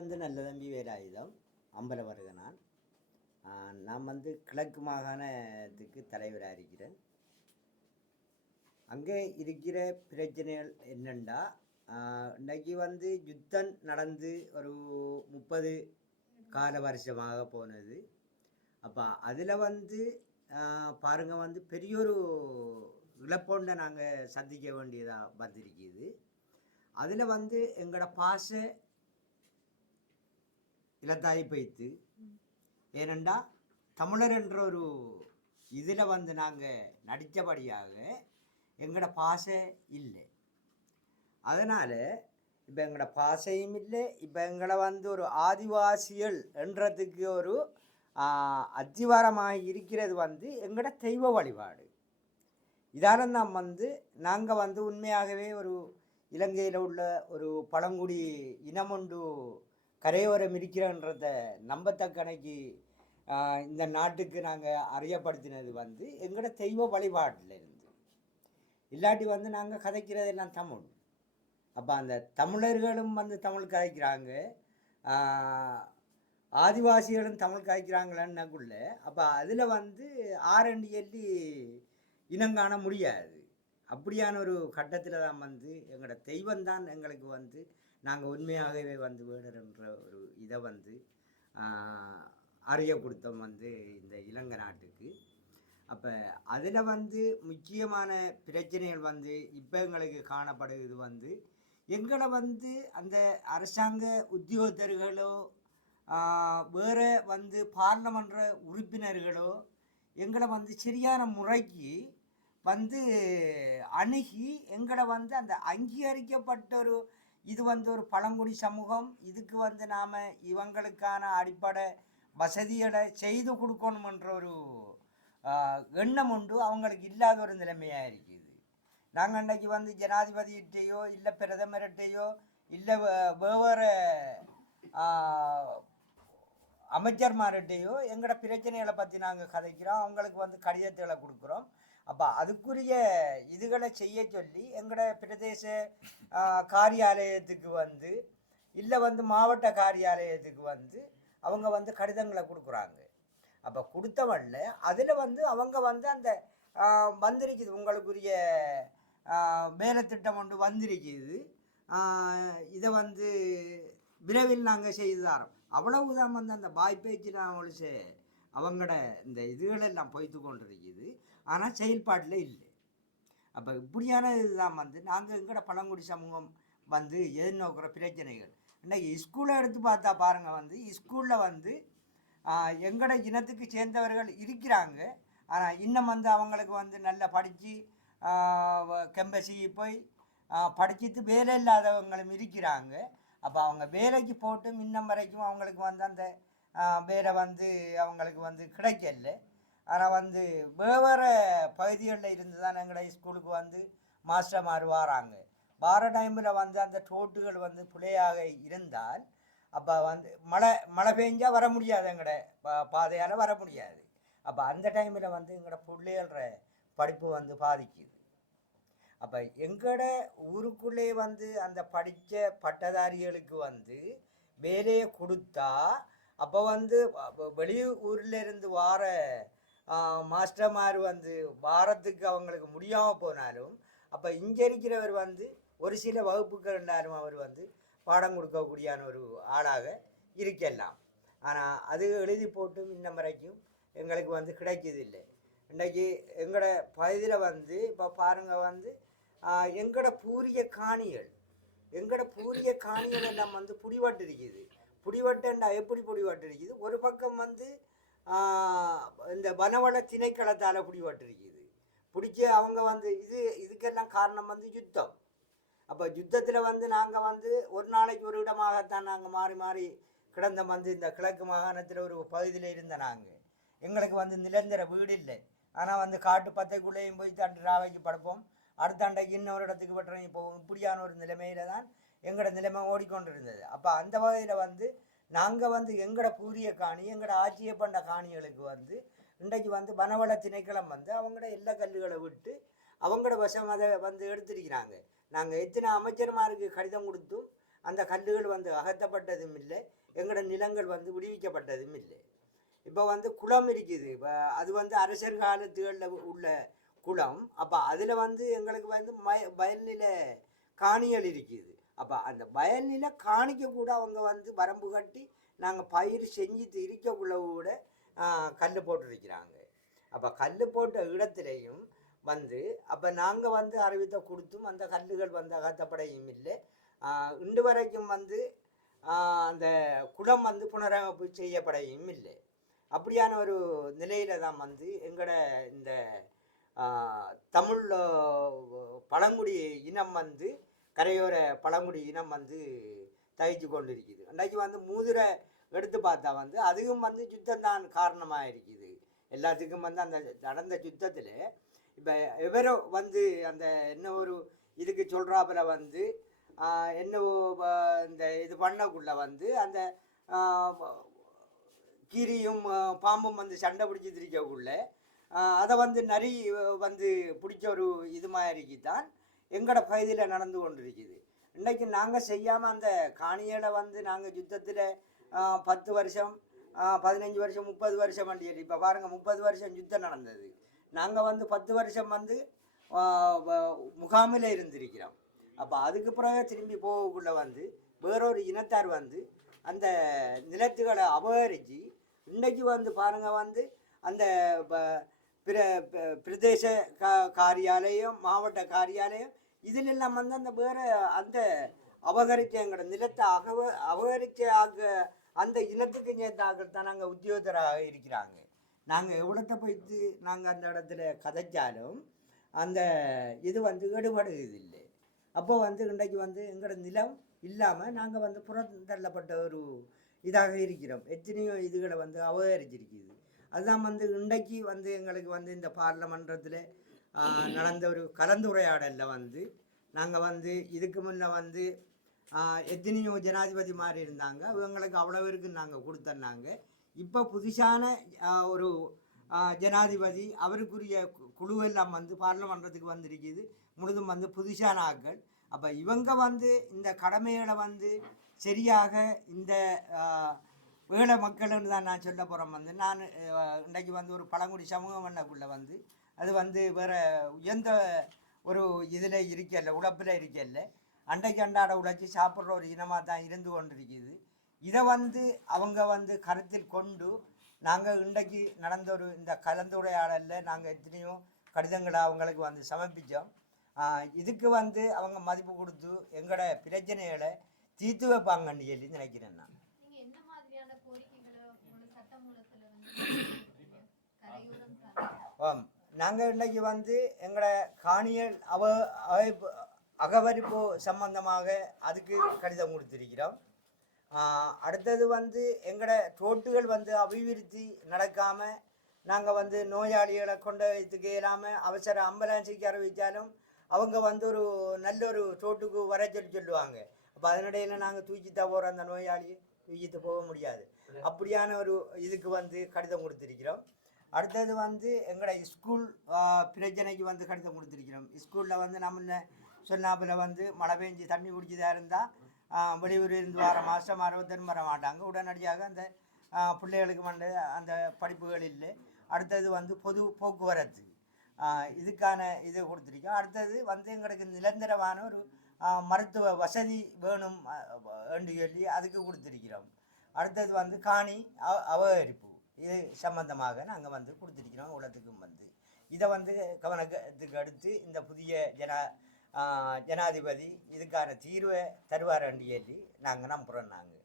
நல்ல தம்பி வேலாயுதம் அம்பலவருக நான் கிழக்கு மாகாணத்துக்கு தலைவராக இருக்கிறேன். அங்கே இருக்கிற பிரச்சனைகள் என்னென்னா, இன்றைக்கி யுத்தம் நடந்து ஒரு 30 கால வருஷமாக போனது. அப்போ அதில் பாருங்க பெரியொரு இழப்பொண்டை நாங்கள் சந்திக்க வேண்டியதாக வந்திருக்குது. அதில் எங்களோட பாசை இலத்தாய் போய்த்து. ஏனெண்டா தமிழர் என்ற ஒரு இதில் நாங்கள் நடித்தபடியாக எங்களோட பாசை இல்லை. அதனால் இப்போ எங்களோட பாசையும் இல்லை. இப்போ எங்களை ஒரு ஆதிவாசிகள் என்றதுக்கு ஒரு அத்திவாரமாக இருக்கிறது எங்களோட தெய்வ வழிபாடு. இதால் நாம் நாங்கள் உண்மையாகவே ஒரு இலங்கையில் உள்ள ஒரு பழங்குடி இனமொண்டு கரையோரம் இருக்கிறன்றத நம்பத்தக்கணைக்கு இந்த நாட்டுக்கு நாங்கள் அறியப்படுத்தினது எங்களோட தெய்வ வழிபாட்டில் இருந்து. இல்லாட்டி நாங்கள் கதைக்கிறதெல்லாம் தமிழ். அப்போ அந்த தமிழர்களும் தமிழ் கதைக்கிறாங்க, ஆதிவாசிகளும் தமிழ் கதைக்கிறாங்களேன்னக்குள்ள. அப்போ அதில் ஆரண்டி எல்லி இனங்காண முடியாது. அப்படியான ஒரு கட்டத்தில் தான் எங்களோட தெய்வம்தான் எங்களுக்கு நாங்கள் உண்மையாகவே வேடர்ன்ற ஒரு இதை அறிய கொடுத்தோம் இந்த இலங்கை நாட்டுக்கு. அப்போ அதில் முக்கியமான பிரச்சனைகள் இப்போ எங்களுக்கு காணப்படுகிறது. எங்களை அந்த அரசாங்க உத்தியோகத்தர்களோ வேறு பார்லமென்ற உறுப்பினர்களோ எங்களை சரியான முறைக்கு அணுகி எங்களை அந்த அங்கீகரிக்கப்பட்ட ஒரு இது ஒரு பழங்குடி சமூகம், இதுக்கு நாம் இவங்களுக்கான அடிப்படை வசதிகளை செய்து கொடுக்கணுமன்ற ஒரு எண்ணம் உண்டு அவங்களுக்கு இல்லாத ஒரு நிலைமையாக இருக்குது. நாங்கள் அன்றைக்கி ஜனாதிபதியிட்டையோ இல்லை பிரதமர்கிட்டையோ இல்லை வேறு அமைச்சர்மார்கிட்டையோ எங்களோட பிரச்சனைகளை பற்றி நாங்கள் கதைக்கிறோம், அவங்களுக்கு கடிதத்துகளை கொடுக்குறோம். அப்போ அதுக்குரிய இதுகளை செய்ய சொல்லி எங்களோட பிரதேச காரியாலயத்துக்கு இல்லை மாவட்ட காரியாலயத்துக்கு அவங்க கடிதங்களை கொடுக்குறாங்க. அப்போ கொடுத்தவன்ல அதில் அவங்க அந்த வந்திருக்குது, உங்களுக்குரிய வேலை திட்டம் ஒன்று வந்திருக்குது, இதை விரைவில் நாங்கள் செய்து தரோம். அவ்வளவுதான் அந்த வாய்ப்பேச்சு ஒழிச்சு அவங்களோட இந்த இதுகளெல்லாம் பொய்த்து கொண்டிருக்குது. ஆனால் செயல்பாட்டில் இல்லை. அப்போ இப்படியான இதுதான் நாங்கள் எங்களோட பழங்குடி சமூகம் எதிர்நோக்கிற பிரச்சனைகள். இன்றைக்கி ஸ்கூலை எடுத்து பார்த்தா பாருங்கள், ஸ்கூலில் எங்களோட இனத்துக்கு சேர்ந்தவர்கள் இருக்கிறாங்க. ஆனால் இன்னும் அவங்களுக்கு நல்லா படித்து கெம்பசி போய் படிச்சுட்டு வேலை இல்லாதவங்களும் இருக்கிறாங்க. அப்போ அவங்க வேலைக்கு போட்டு இன்னும் வரைக்கும் அவங்களுக்கு அந்த வேலை அவங்களுக்கு கிடைக்கல. ஆனால் வேறு பகுதிகளில் இருந்து தான் எங்களை ஸ்கூலுக்கு மாஸ்டர்மார் வராங்க. வார டைமில் அந்த டோட்டுகள் பிள்ளையாக இருந்தால் அப்போ மழை பெஞ்சால் வர முடியாது, எங்களோட பாதையால் வர முடியாது. அப்போ அந்த டைமில் எங்களோட பிள்ளைகள படிப்பு பாதிக்குது. அப்போ எங்களோட ஊருக்குள்ளே அந்த படித்த பட்டதாரிகளுக்கு வேலையை கொடுத்தா அப்போ வெளி ஊரில் இருந்து வார மாஸ்டர்மார் வாரத்துக்கு அவங்களுக்கு முடியாமல் போனாலும் அப்போ இங்கே இருக்கிறவர் ஒரு சில வகுப்புகள் இருந்தாலும் அவர் பாடம் கொடுக்கக்கூடியான ஒரு ஆளாக இருக்கலாம். ஆனால் அது எழுதி போட்டும் இன்னும் வரைக்கும் எங்களுக்கு கிடைக்கிதில்லை. இன்றைக்கி எங்களோட பகுதியில் இப்போ பாருங்கள், எங்களோட பூரிய காணிகள் எல்லாம் புடிவட்டு இருக்குது. புடிவட்டண்டா எப்படி புடிவட்டு இருக்குது? ஒரு பக்கம் இந்த வனவள திணைக்களத்தால் பிடிபட்டு இருக்குது. பிடிச்ச அவங்க இதுக்கெல்லாம் காரணம் யுத்தம். அப்போ யுத்தத்தில் நாங்கள் ஒரு நாளைக்கு ஒரு இடமாகத்தான் நாங்கள் மாறி மாறி கிடந்த இந்த கிழக்கு மாகாணத்தில் ஒரு பகுதியில் இருந்த நாங்கள் எங்களுக்கு நிரந்தர வீடு இல்லை. ஆனால் காட்டு பத்தைக்குள்ளேயும் போய் தண்டு ராவைக்கு படுப்போம், அடுத்த அண்டைக்கு இன்னொரு இடத்துக்கு பட்டுறோம் போவோம். இப்படியான ஒரு நிலைமையில தான் எங்களோட நிலைமை ஓடிக்கொண்டு இருந்தது. அப்போ அந்த வகையில் நாங்கள் எங்களோட பூரிய காணி எங்களோட ஆட்சியை பண்ண காணிகளுக்கு இன்றைக்கு வனவள திணைக்களம் அவங்களோட எல்லா கல்லுகளை விட்டு அவங்களோட வசம் அதை எடுத்திருக்கிறாங்க. நாங்கள் எத்தனை அமைச்சர்மாருக்கு கடிதம் கொடுத்தும் அந்த கல்லுகள் வந்து அகற்றப்பட்டதும் இல்லை, எங்களோட நிலங்கள் வந்து விடுவிக்கப்பட்டதும் இல்லை. இப்போ வந்து குளம் இருக்குது, இப்போ அது வந்து அரசர் காலத்துகளில் உள்ள குளம். அப்போ அதில் வந்து எங்களுக்கு வந்து வயல்நில காணிகள் இருக்குது. அப்போ அந்த வயல்நில காணிக்க கூட அவங்க வந்து வரம்பு கட்டி நாங்கள் பயிர் செஞ்சு இருக்கக்குள்ள கூட கல் போட்டுருக்கிறாங்க. அப்போ கல் போட்ட இடத்துலையும் வந்து அப்போ நாங்கள் வந்து அறிவித்த கொடுத்தும் அந்த கல்லுகள் வந்து அகற்றப்படையும் இல்லை. இன்று வரைக்கும் வந்து அந்த குளம் வந்து புனரமைப்பு செய்யப்படையும் இல்லை. அப்படியான ஒரு நிலையில தான் வந்து எங்களோட இந்த தமிழ் பழங்குடி இனம் வந்து கரையோர பழங்குடி இனம் வந்து தகிச்சு கொண்டு இருக்குது. அன்றைக்கு வந்து மூதுரை எடுத்து பார்த்தா வந்து அதுவும் வந்து யுத்தம் தான் காரணமாக இருக்குது எல்லாத்துக்கும். வந்து அந்த நடந்த யுத்தத்தில் இப்போ எவரோ வந்து அந்த என்ன ஒரு இதுக்கு சொல்கிறாப்புல வந்து என்ன இந்த இது பண்ணக்குள்ள வந்து அந்த கீரியும் பாம்பும் வந்து சண்டை பிடிச்சி திரிக்கக்குள்ள அதை வந்து நரி வந்து பிடிச்ச ஒரு இது மாதிரி தான் எங்களோட பகுதியில் நடந்து கொண்டு இருக்குது. இன்றைக்கு நாங்கள் செய்யாமல் அந்த காணிகளை வந்து நாங்கள் யுத்தத்தில் 10 வருஷம் 15 வருஷம் 30 வருஷம் வண்டி. இப்போ பாருங்கள் 30 வருஷம் யுத்தம் நடந்தது. நாங்கள் வந்து 10 வருஷம் வந்து முகாமில் இருந்திருக்கிறோம். அப்போ அதுக்கு பிறகு திரும்பி போகக்குள்ள வந்து வேறொரு இனத்தார் வந்து அந்த நிலத்துகளை அபகரித்து இன்றைக்கு வந்து பாருங்கள் வந்து அந்த பிரதேச காரியாலயம் மாவட்ட காரியாலயம் இதிலெல்லாம் வந்து அந்த வேறு அந்த அபகரிக்க எங்களோட நிலத்தை அபகரிக்க அந்த இனத்துக்கு சேர்த்தாக்கள் தான் நாங்கள் உத்தியோகத்தராக இருக்கிறாங்க. நாங்கள் எவ்வளோத்த போய்த்து நாங்கள் அந்த இடத்துல கதைச்சாலும் அந்த இது வந்து ஈடுபடுகிறது இல்லை. அப்போ வந்து இன்றைக்கு வந்து எங்களோட நிலம் இல்லாமல் நாங்கள் வந்து புறந்தள்ளப்பட்ட ஒரு இதாக இருக்கிறோம். எத்தனையோ இதுகளை வந்து அபகரிச்சிருக்குது. அதுதான் வந்து இன்றைக்கு வந்து எங்களுக்கு வந்து இந்த பார்லமெண்டத்தில் நடந்த ஒரு கலந்துரையாடலில் வந்து நாங்கள் வந்து இதுக்கு முன்னே வந்து எத்தனையோ ஜனாதிபதி மாதிரி இருந்தாங்க, இவங்களுக்கு அவ்வளோ பேருக்கு நாங்கள் கொடுத்தோன்னாங்க. இப்போ புதுசான ஒரு ஜனாதிபதி அவருக்குரிய குழுவெல்லாம் வந்து பார்லமெண்டத்துக்கு வந்திருக்குது, முழுதும் வந்து புதுசான ஆட்கள். அப்போ இவங்க வந்து இந்த கடமைகளை வந்து சரியாக இந்த ஏழை மக்கள்னு தான் நான் சொல்ல போகிறேன். வந்து நான் இன்றைக்கு வந்து ஒரு பழங்குடி சமூகம் பண்ணக்குள்ளே வந்து அது வந்து வேறு உயர்ந்த ஒரு இதில் இருக்கல, உழைப்பில் இருக்கல, அன்றைக்கு அன்றாட உழைச்சி சாப்பிட்ற ஒரு இனமாக தான் இருந்து கொண்டிருக்குது. இதை வந்து அவங்க வந்து கருத்தில் கொண்டு நாங்கள் இன்றைக்கு நடந்த ஒரு இந்த கலந்துரையாடலில் நாங்கள் எத்தனையோ கடிதங்களை அவங்களுக்கு வந்து சமர்ப்பித்தோம். இதுக்கு வந்து அவங்க மதிப்பு கொடுத்து எங்களோட பிரச்சனைகளை தீர்த்து வைப்பாங்கன்னு சொல்லி நினைக்கிறேன். நான் நாங்கள் இன்றைக்கி வந்து எங்களோட காணியல் அகவரிப்பு சம்பந்தமாக அதுக்கு கடிதம் கொடுத்திருக்கிறோம். அடுத்தது வந்து எங்களோட ரோட்டுகள் வந்து அபிவிருத்தி நடக்காமல் நாங்கள் வந்து நோயாளிகளை கொண்டு வைத்துக்க இயலாமல் அவசர ஆம்புலன்ஸுக்கு அறிவித்தாலும் அவங்க வந்து ஒரு நல்ல ஒரு ரோட்டுக்கு வர சொல்லுவாங்க. அப்போ அதனிடையில் நாங்கள் தூக்கித்தான் போகிறோம், அந்த நோயாளியை தூக்கிட்டு போக முடியாது. அப்படியான ஒரு இதுக்கு வந்து கடிதம் கொடுத்திருக்கிறோம். அடுத்தது வந்து எங்களோட ஸ்கூல் பிரச்சனைக்கு வந்து கடிதம் கொடுத்திருக்கிறோம். ஸ்கூலில் வந்து நம்ம சொன்னாப்பில் வந்து மழை பெஞ்சு தண்ணி குடிச்சதாக இருந்தால் வெளியூர் இருந்து வர மாதம் 60 வர மாட்டாங்க, உடனடியாக அந்த பிள்ளைகளுக்கு வந்து அந்த படிப்புகள் இல்லை. அடுத்தது வந்து பொது போக்குவரத்து இதுக்கான இது கொடுத்துருக்கோம். அடுத்தது வந்து எங்களுக்கு நிரந்தரமான ஒரு மருத்துவ வசதி வேணும் என்று சொல்லி அதுக்கு கொடுத்துருக்கிறோம். அடுத்தது வந்து காணி அபகரிப்பு இது சம்பந்தமாக நாங்கள் வந்து கொடுத்துருக்கிறோம். உலகத்துக்கும் வந்து இதை வந்து கவனத்துக்கு அடுத்து இந்த புதிய ஜனாதிபதி இதுக்கான தீர்வை தருவார் என்று சொல்லி நாங்கள் நம்புகிறோம். நாங்கள்